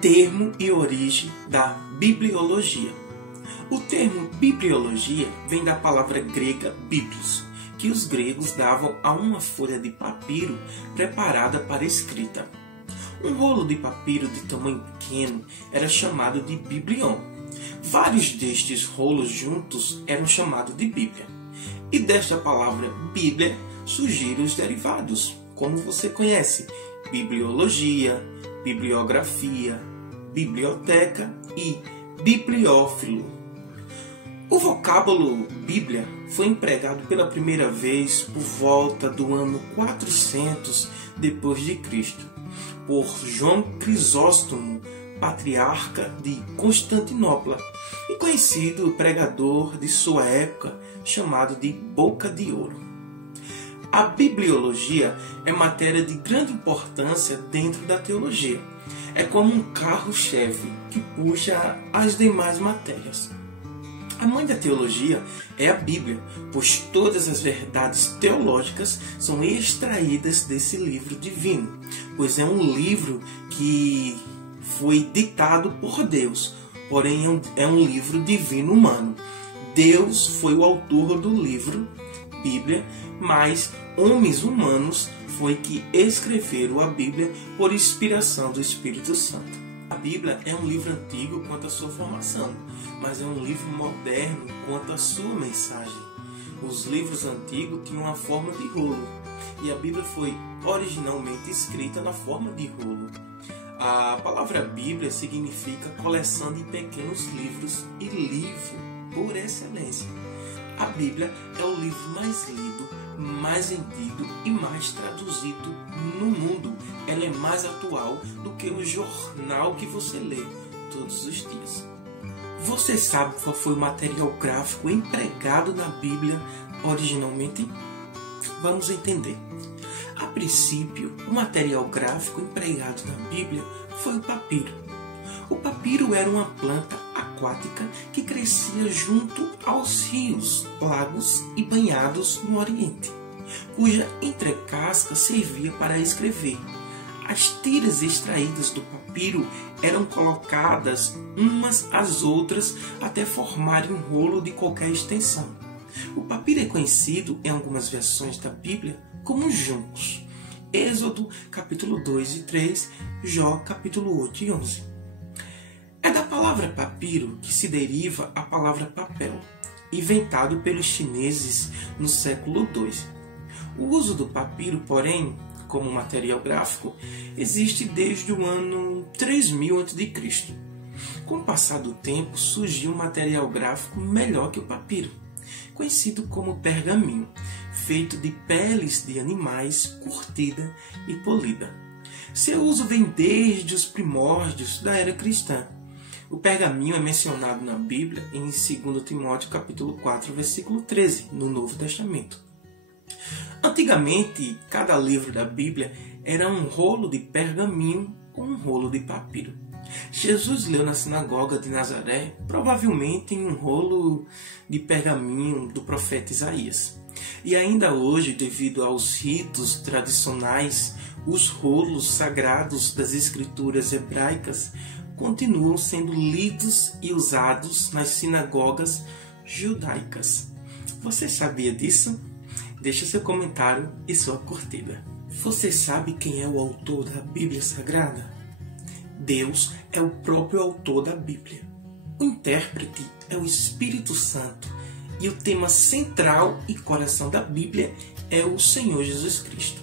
Termo e origem da bibliologia. O termo bibliologia vem da palavra grega biblos, que os gregos davam a uma folha de papiro preparada para escrita. Um rolo de papiro de tamanho pequeno era chamado de biblion. Vários destes rolos juntos eram chamados de Bíblia. E desta palavra Bíblia surgiram os derivados, como você conhece: bibliologia, bibliografia, biblioteca e bibliófilo. O vocábulo Bíblia foi empregado pela primeira vez por volta do ano 400 depois de Cristo, por João Crisóstomo, patriarca de Constantinopla, e conhecido pregador de sua época, chamado de Boca de Ouro. A bibliologia é matéria de grande importância dentro da teologia. É como um carro-chefe que puxa as demais matérias. A mãe da teologia é a Bíblia, pois todas as verdades teológicas são extraídas desse livro divino, pois é um livro que foi ditado por Deus, porém é um livro divino humano. Deus foi o autor do livro Bíblia, mas homens humanos foi que escreveram a Bíblia por inspiração do Espírito Santo. A Bíblia é um livro antigo quanto à sua formação, mas é um livro moderno quanto à sua mensagem. Os livros antigos tinham uma forma de rolo, e a Bíblia foi originalmente escrita na forma de rolo. A palavra Bíblia significa coleção de pequenos livros e livro por excelência. A Bíblia é o livro mais lido, mais vendido e mais traduzido no mundo. Ela é mais atual do que o jornal que você lê todos os dias. Você sabe qual foi o material gráfico empregado na Bíblia originalmente? Vamos entender. A princípio, o material gráfico empregado na Bíblia foi o papiro. O papiro era uma planta aquática que crescia junto aos rios, lagos e banhados no Oriente, cuja entrecasca servia para escrever. As tiras extraídas do papiro eram colocadas umas às outras até formarem um rolo de qualquer extensão. O papiro é conhecido em algumas versões da Bíblia como juncos. Êxodo capítulo 2 e 3, Jó capítulo 8 e 11. É da palavra papiro que se deriva a palavra papel, inventado pelos chineses no século II. O uso do papiro, porém, como material gráfico, existe desde o ano 3000 a.C. Com o passar do tempo, surgiu um material gráfico melhor que o papiro, conhecido como pergaminho, feito de peles de animais curtida e polida. Seu uso vem desde os primórdios da era cristã. O pergaminho é mencionado na Bíblia em 2 Timóteo capítulo 4, versículo 13, no Novo Testamento. Antigamente, cada livro da Bíblia era um rolo de pergaminho com um rolo de papiro. Jesus leu na sinagoga de Nazaré, provavelmente em um rolo de pergaminho do profeta Isaías. E ainda hoje, devido aos ritos tradicionais, os rolos sagrados das escrituras hebraicas continuam sendo lidos e usados nas sinagogas judaicas. Você sabia disso? Deixe seu comentário e sua curtida. Você sabe quem é o autor da Bíblia Sagrada? Deus é o próprio autor da Bíblia. O intérprete é o Espírito Santo e o tema central e coração da Bíblia é o Senhor Jesus Cristo.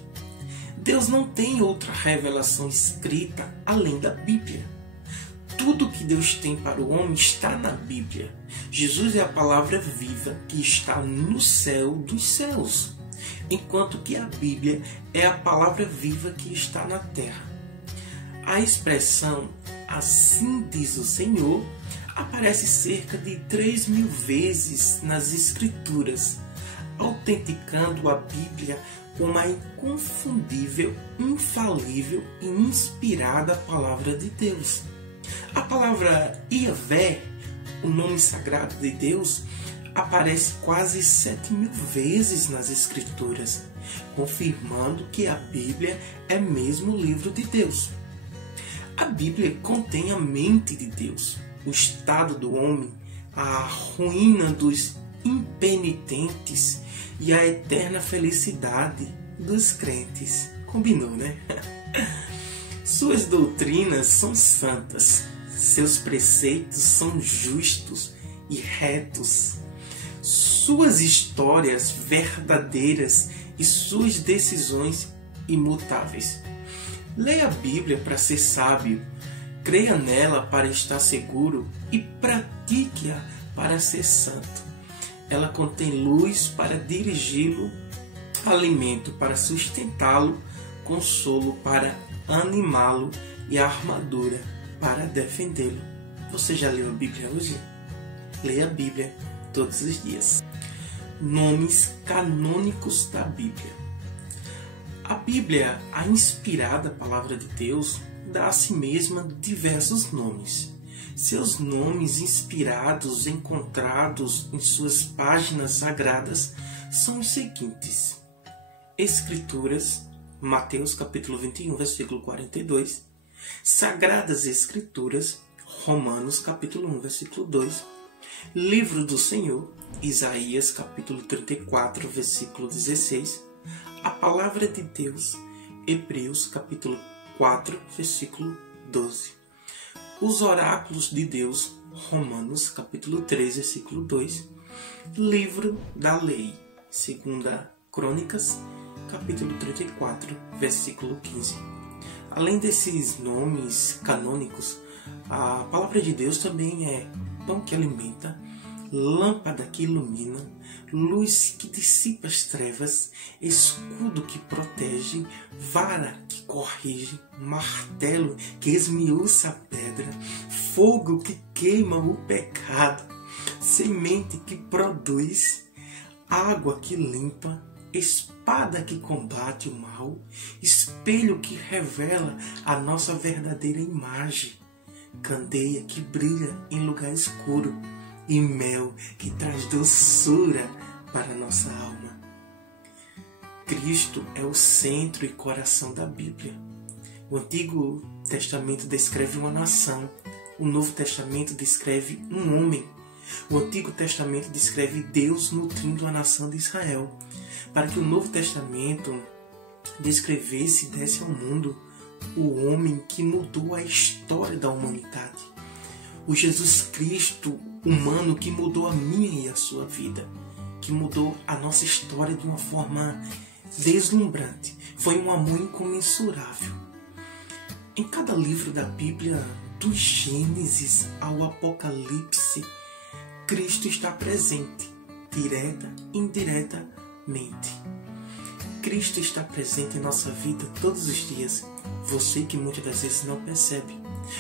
Deus não tem outra revelação escrita além da Bíblia. Tudo que Deus tem para o homem está na Bíblia. Jesus é a palavra viva que está no céu dos céus, enquanto que a Bíblia é a palavra viva que está na terra. A expressão "assim diz o Senhor" aparece cerca de 3.000 vezes nas Escrituras, autenticando a Bíblia como a inconfundível, infalível e inspirada palavra de Deus. A palavra Yahvé, o nome sagrado de Deus, aparece quase 7.000 vezes nas Escrituras, confirmando que a Bíblia é mesmo o livro de Deus. A Bíblia contém a mente de Deus, o estado do homem, a ruína dos impenitentes e a eterna felicidade dos crentes. Combinou, né? Suas doutrinas são santas, seus preceitos são justos e retos, suas histórias verdadeiras e suas decisões imutáveis. Leia a Bíblia para ser sábio, creia nela para estar seguro e pratique-a para ser santo. Ela contém luz para dirigi-lo, alimento para sustentá-lo, consolo para animá-lo e armadura para defendê-lo. Você já leu a Bíblia hoje? Leia a Bíblia todos os dias. Nomes canônicos da Bíblia. A Bíblia, a inspirada palavra de Deus, dá a si mesma diversos nomes. Seus nomes inspirados encontrados em suas páginas sagradas são os seguintes: Escrituras, Mateus capítulo 21, versículo 42, Sagradas Escrituras, Romanos capítulo 1, versículo 2, Livro do Senhor, Isaías capítulo 34, versículo 16, a Palavra de Deus, Hebreus capítulo 4, versículo 12, os Oráculos de Deus, Romanos capítulo 3, versículo 2, Livro da Lei, 2 Crônicas, capítulo 34, versículo 15. Além desses nomes canônicos, a palavra de Deus também é pão que alimenta, lâmpada que ilumina, luz que dissipa as trevas, escudo que protege, vara que corrige, martelo que esmiuça a pedra, fogo que queima o pecado, semente que produz, água que limpa, espada que combate o mal, espelho que revela a nossa verdadeira imagem, candeia que brilha em lugar escuro e mel que traz doçura para a nossa alma. Cristo é o centro e coração da Bíblia. O Antigo Testamento descreve uma nação, o Novo Testamento descreve um homem. O Antigo Testamento descreve Deus nutrindo a nação de Israel, para que o Novo Testamento descrevesse e desse ao mundo o homem que mudou a história da humanidade. O Jesus Cristo humano que mudou a minha e a sua vida, que mudou a nossa história de uma forma deslumbrante. Foi um amor incomensurável. Em cada livro da Bíblia, do Gênesis ao Apocalipse, Cristo está presente, direta e indiretamente. Cristo está presente em nossa vida todos os dias. Você que muitas das vezes não percebe.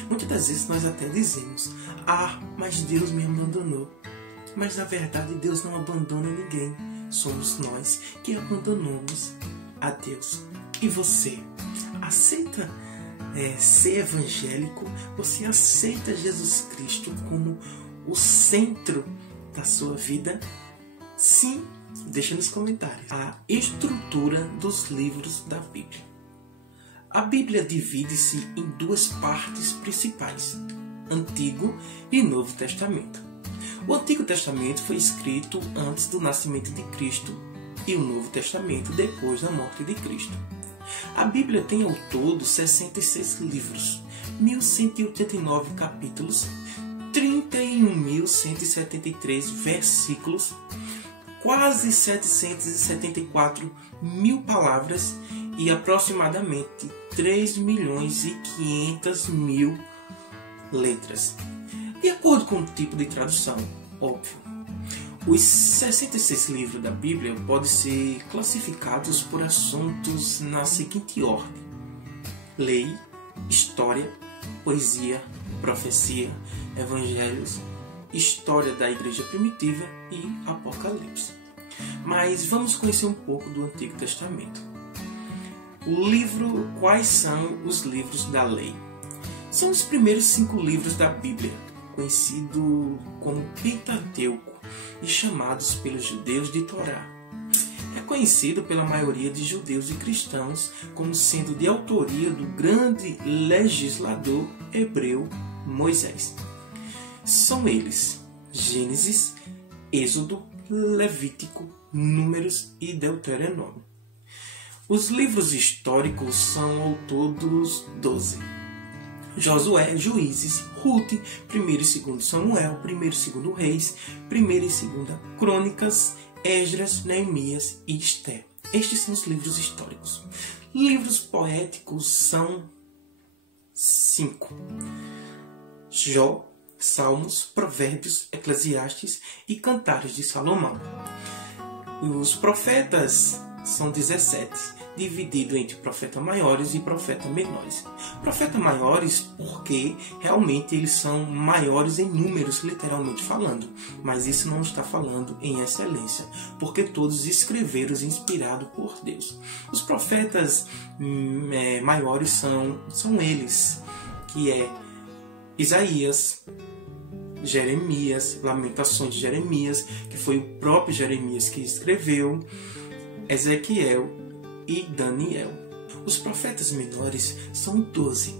Muitas das vezes nós até dizemos: ah, mas Deus me abandonou. Mas na verdade Deus não abandona ninguém. Somos nós que abandonamos a Deus. E você? Aceita ser evangélico? Você aceita Jesus Cristo como o centro da sua vida? Sim? Deixa nos comentários. A estrutura dos livros da Bíblia. A Bíblia divide-se em duas partes principais: Antigo e Novo Testamento. O Antigo Testamento foi escrito antes do nascimento de Cristo e o Novo Testamento depois da morte de Cristo. A Bíblia tem ao todo 66 livros, 1189 capítulos, 31.173 versículos, quase 774 mil palavras e aproximadamente 3.500.000 letras. De acordo com o tipo de tradução, óbvio. Os 66 livros da Bíblia podem ser classificados por assuntos na seguinte ordem: lei, história, poesia, profecia, evangelhos, história da igreja primitiva e Apocalipse. Mas vamos conhecer um pouco do Antigo Testamento. Quais são os livros da lei? São os primeiros 5 livros da Bíblia, conhecido como Pentateuco e chamados pelos judeus de Torá. É conhecido pela maioria de judeus e cristãos como sendo de autoria do grande legislador hebreu Moisés. São eles Gênesis, Êxodo, Levítico, Números e Deuteronômio. Os livros históricos são ao todo 12. Josué, Juízes, Ruth, 1 e 2 Samuel, 1 e 2 Reis, 1 e 2 Crônicas, Esdras, Neemias e Esther. Estes são os livros históricos. Livros poéticos são 5. Jó, Salmos, Provérbios, Eclesiastes e Cantares de Salomão. Os profetas são 17, dividido entre profetas maiores e profetas menores. Profetas maiores porque realmente eles são maiores em números, literalmente falando, mas isso não está falando em excelência, porque todos escreveram inspirados por Deus. Os profetas maiores são eles, que é Isaías, Jeremias, Lamentações de Jeremias, que foi o próprio Jeremias que escreveu, Ezequiel e Daniel. Os profetas menores são 12.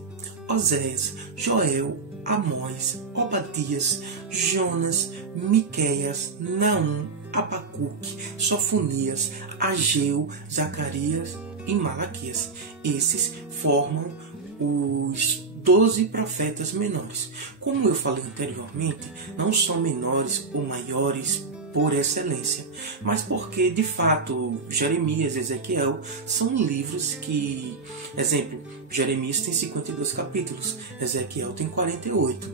Oséias, Joel, Amós, Obadias, Jonas, Miqueias, Naum, Abacuque, Sofonias, Ageu, Zacarias e Malaquias. Esses formam os 12 profetas menores. Como eu falei anteriormente, não são menores ou maiores por excelência, mas porque de fato Jeremias e Ezequiel são livros que, exemplo, Jeremias tem 52 capítulos, Ezequiel tem 48,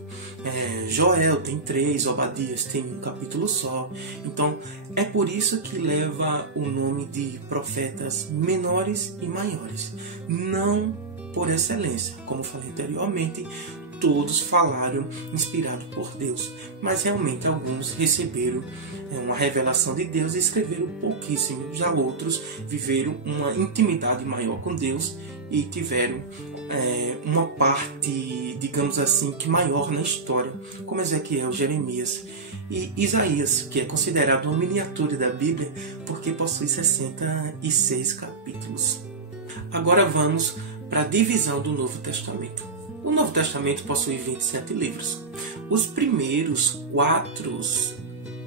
Joel tem 3, Obadias tem um capítulo só. Então é por isso que leva o nome de profetas menores e maiores, não por excelência. Como falei anteriormente, todos falaram inspirado por Deus, mas realmente alguns receberam uma revelação de Deus e escreveram pouquíssimo. Já outros viveram uma intimidade maior com Deus e tiveram uma parte, digamos assim, que maior na história, como Ezequiel, Jeremias e Isaías, que é considerado uma miniatura da Bíblia porque possui 66 capítulos. Agora vamos para a divisão do Novo Testamento. O Novo Testamento possui 27 livros. Os primeiros 4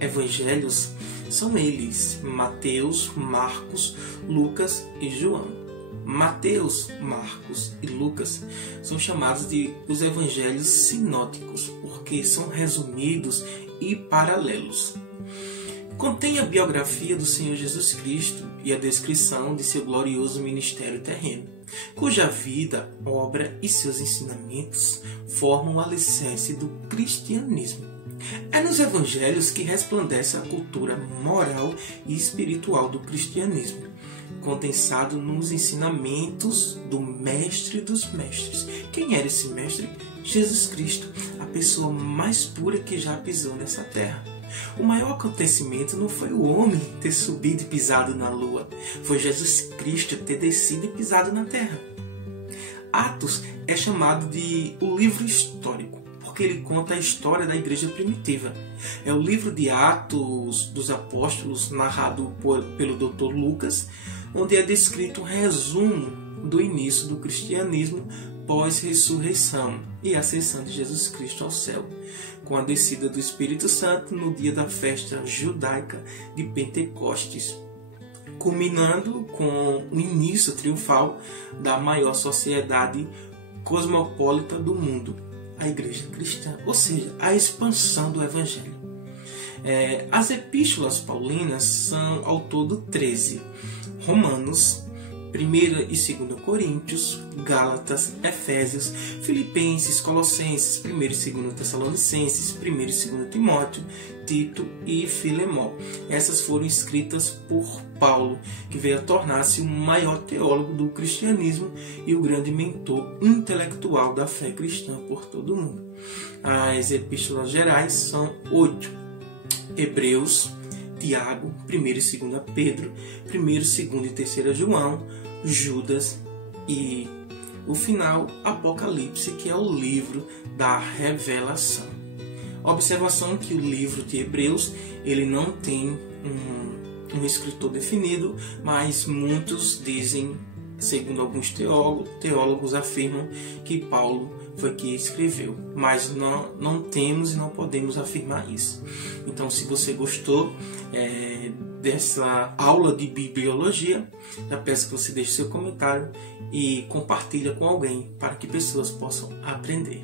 evangelhos são eles: Mateus, Marcos, Lucas e João. Mateus, Marcos e Lucas são chamados de os evangelhos sinóticos, porque são resumidos e paralelos. Contém a biografia do Senhor Jesus Cristo e a descrição de seu glorioso ministério terreno, cuja vida, obra e seus ensinamentos formam o alicerce do cristianismo. É nos evangelhos que resplandece a cultura moral e espiritual do cristianismo, condensado nos ensinamentos do mestre dos mestres. Quem era esse mestre? Jesus Cristo, a pessoa mais pura que já pisou nessa terra. O maior acontecimento não foi o homem ter subido e pisado na lua, foi Jesus Cristo ter descido e pisado na terra. Atos é chamado de o livro histórico, porque ele conta a história da igreja primitiva. É o livro de Atos dos Apóstolos, narrado pelo Dr. Lucas, onde é descrito um resumo do início do cristianismo pós-ressurreição e ascensão de Jesus Cristo ao céu, com a descida do Espírito Santo no dia da festa judaica de Pentecostes, culminando com o início triunfal da maior sociedade cosmopolita do mundo, a Igreja Cristã, ou seja, a expansão do Evangelho. As epístolas paulinas são ao todo 13: Romanos, 1 e 2 Coríntios, Gálatas, Efésios, Filipenses, Colossenses, 1 e 2 Tessalonicenses, 1 e 2 Timóteo, Tito e Filemão. Essas foram escritas por Paulo, que veio a tornar-se o maior teólogo do cristianismo e o grande mentor intelectual da fé cristã por todo o mundo. As epístolas gerais são 8: Hebreus, Tiago, 1 e 2 Pedro, 1 e 2 e 3 João, Judas e o final, Apocalipse, que é o livro da revelação. Observação que o livro de Hebreus ele não tem um escritor definido, mas muitos dizem, segundo alguns teólogos afirmam que Paulo foi que escreveu, mas não temos e não podemos afirmar isso. Então, se você gostou dessa aula de bibliologia, já peço que você deixe seu comentário e compartilhe com alguém para que pessoas possam aprender.